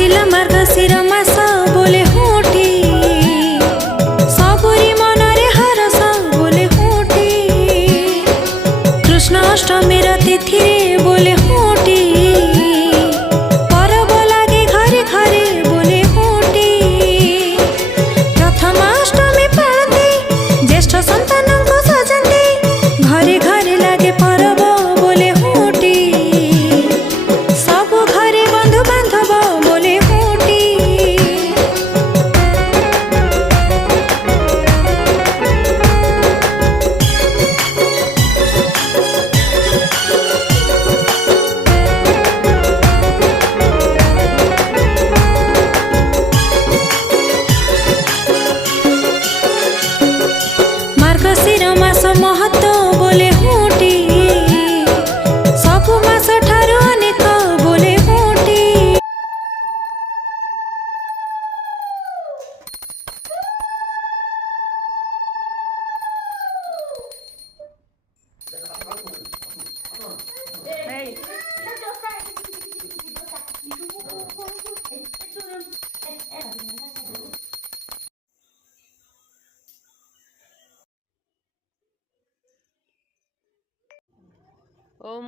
आसिला मार्गशीर मास बोले हुटी सबुरी मनरे हरस बोले हुटी कृष्ण अष्टमी तिथि रे बोले हुटी परब लागे घरे घरे बोले हुटी प्रथमाष्टमी पाळते ज्येष्ठ संतान को सजाते घरे घरे लागे परब बोले हुटी सब घरे बंधु बांधव बोले हुटी मार्गशीर मास महत्व बोले हुटी सबु मास ठारू अनेक बोले हुटी ओम